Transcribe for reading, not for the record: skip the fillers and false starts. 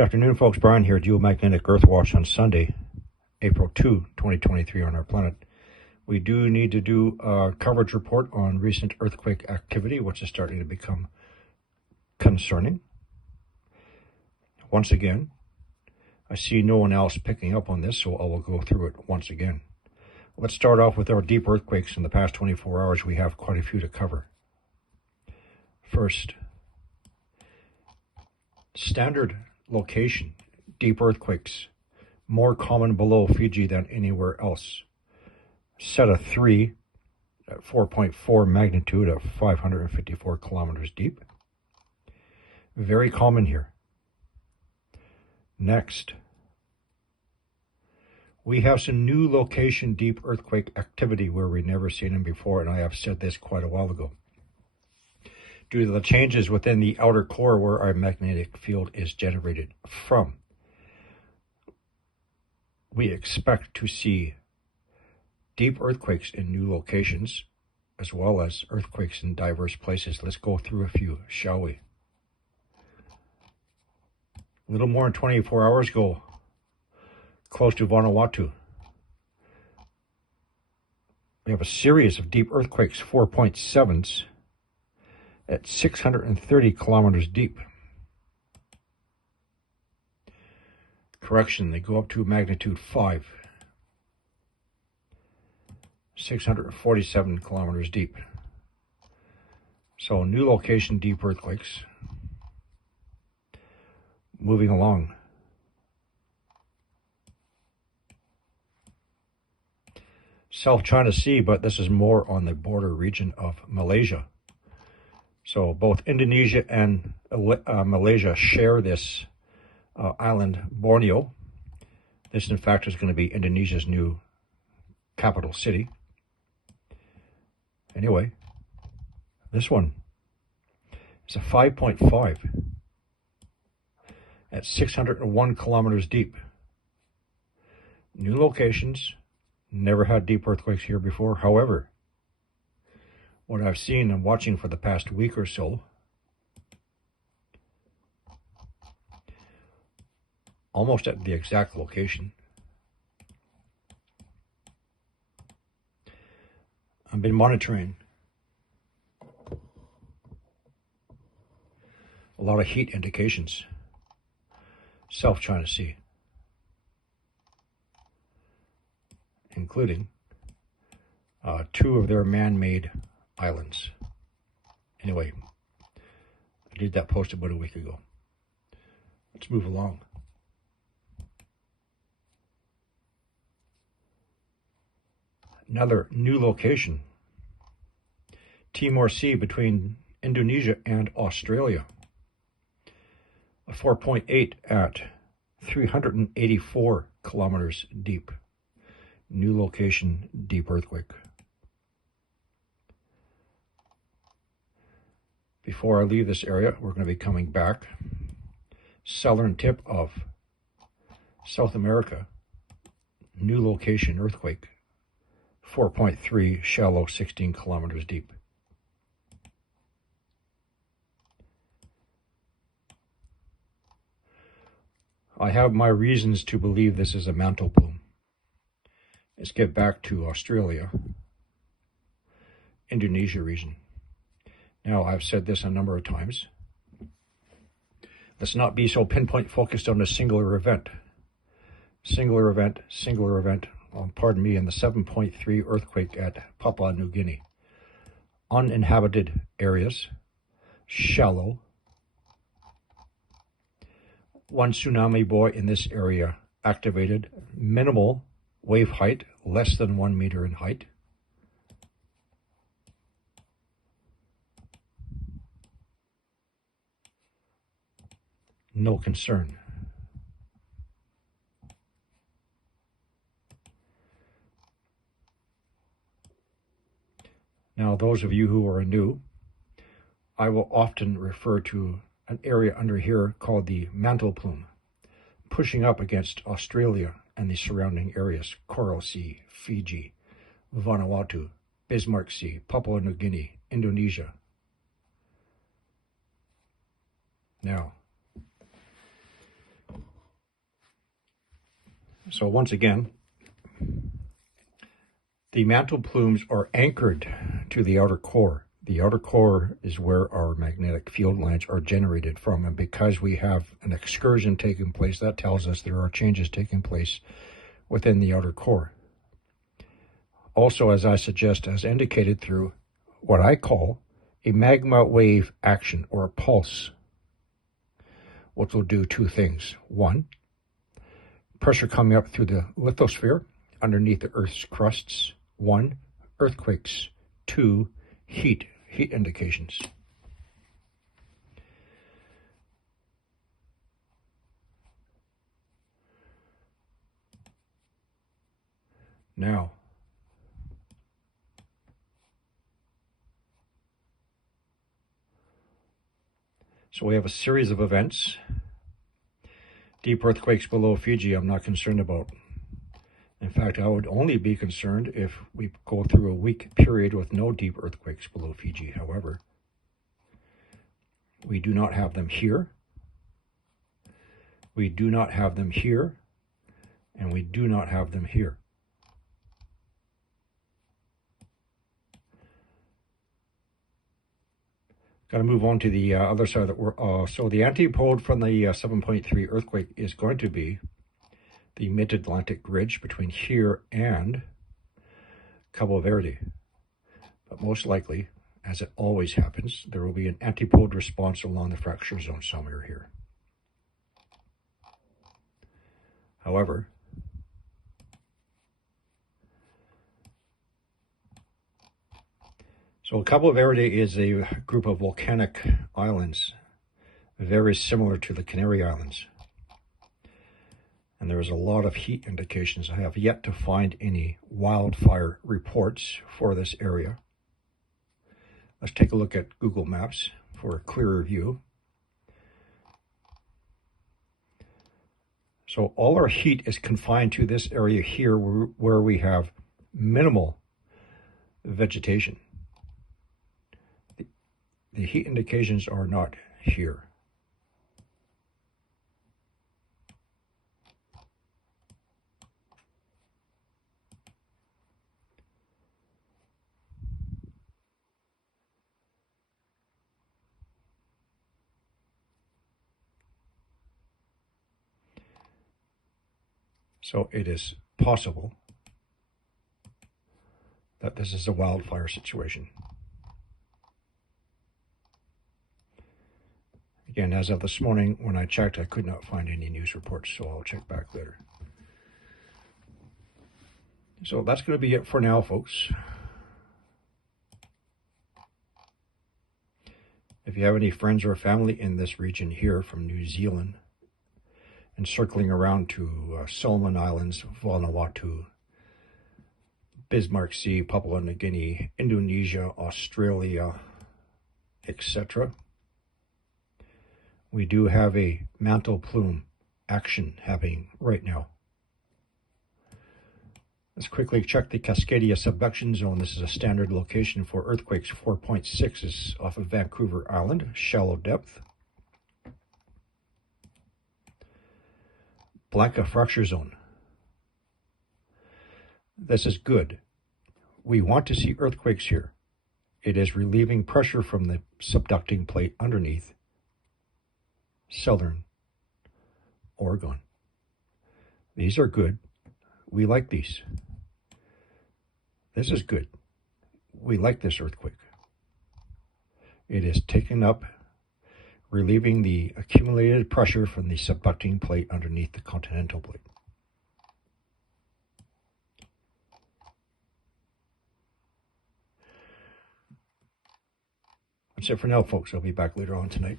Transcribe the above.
Good afternoon, folks. Brian here, Geomagnetic Earth Watch on Sunday, April 2, 2023 on our planet. We do need to do a coverage report on recent earthquake activity, which is starting to become concerning. Once again, I see no one else picking up on this, so I will go through it once again. Let's start off with our deep earthquakes. In the past 24 hours, we have quite a few to cover. First, standard location, deep earthquakes, more common below Fiji than anywhere else. Set of 3 at 4.4 magnitude of 554 kilometers deep. Very common here. Next, we have some new location deep earthquake activity where we've never seen them before, and I have said this quite a while ago. Due to the changes within the outer core where our magnetic field is generated from, we expect to see deep earthquakes in new locations, as well as earthquakes in diverse places. Let's go through a few, shall we? A little more than 24 hours ago, close to Vanuatu, we have a series of deep earthquakes, 4.7s, at 630 kilometers deep. Correction, they go up to magnitude 5, 647 kilometers deep. So new location deep earthquakes. Moving along. South China Sea, but this is more on the border region of Malaysia. So both Indonesia and Malaysia share this island, Borneo. This, in fact, is going to be Indonesia's new capital city. Anyway, this one is a 5.5 at 601 kilometers deep. New locations, never had deep earthquakes here before. However, what I've seen and watching for the past week or so, almost at the exact location, I've been monitoring a lot of heat indications. South China Sea, including 2 of their man-made islands. Anyway, I did that post about a week ago. Let's move along. Another new location, Timor Sea between Indonesia and Australia. A 4.8 at 384 kilometers deep. New location deep earthquake. Before I leave this area, we're going to be coming back. Southern tip of South America, new location earthquake, 4.3, shallow, 16 kilometers deep. I have my reasons to believe this is a mantle plume. Let's get back to Australia, Indonesia region. Now, I've said this a number of times. Let's not be so pinpoint focused on a singular event. Singular event. Pardon me, in the 7.3 earthquake at Papua New Guinea. Uninhabited areas, shallow. One tsunami buoy in this area activated, minimal wave height, less than 1 meter in height. No concern. Now, those of you who are new, I will often refer to an area under here called the Mantle plume, pushing up against Australia and the surrounding areas, Coral Sea, Fiji, Vanuatu, Bismarck Sea, Papua New Guinea, Indonesia. Now, So once again, the mantle plumes are anchored to the outer core. The outer core is where our magnetic field lines are generated from, and because we have an excursion taking place, that tells us there are changes taking place within the outer core. Also, as I suggest, as indicated through what I call a magma wave action or a pulse, which will do two things. One, pressure coming up through the lithosphere underneath the Earth's crusts. One, earthquakes. Two, heat indications. Now, so we have a series of events. Deep earthquakes below Fiji, I'm not concerned about. In fact, I would only be concerned if we go through a week period with no deep earthquakes below Fiji. However, we do not have them here. We do not have them here. And we do not have them here. Got to move on to the other side that we're, so the antipode from the 7.3 earthquake is going to be the mid-Atlantic ridge between here and Cabo Verde. But most likely, as it always happens, there will be an antipode response along the fracture zone somewhere here. However, so Cabo Verde is a group of volcanic islands, very similar to the Canary Islands. And there is a lot of heat indications. I have yet to find any wildfire reports for this area. Let's take a look at Google Maps for a clearer view. So all our heat is confined to this area here where we have minimal vegetation. The heat indications are not here. So it is possible that this is a wildfire situation. Again, as of this morning, when I checked, I could not find any news reports, so I'll check back later. So that's going to be it for now, folks. If you have any friends or family in this region here from New Zealand and circling around to Solomon Islands, Vanuatu, Bismarck Sea, Papua New Guinea, Indonesia, Australia, etc., we do have a mantle plume action happening right now. Let's quickly check the Cascadia subduction zone. This is a standard location for earthquakes. 4.6 is off of Vancouver Island, shallow depth. Blanca fracture zone. This is good. We want to see earthquakes here. It is relieving pressure from the subducting plate underneath southern Oregon. These are good. We like these. This is good. We like this earthquake. It is taking up, relieving the accumulated pressure from the subducting plate underneath the continental plate. That's it for now, folks. I'll be back later on tonight.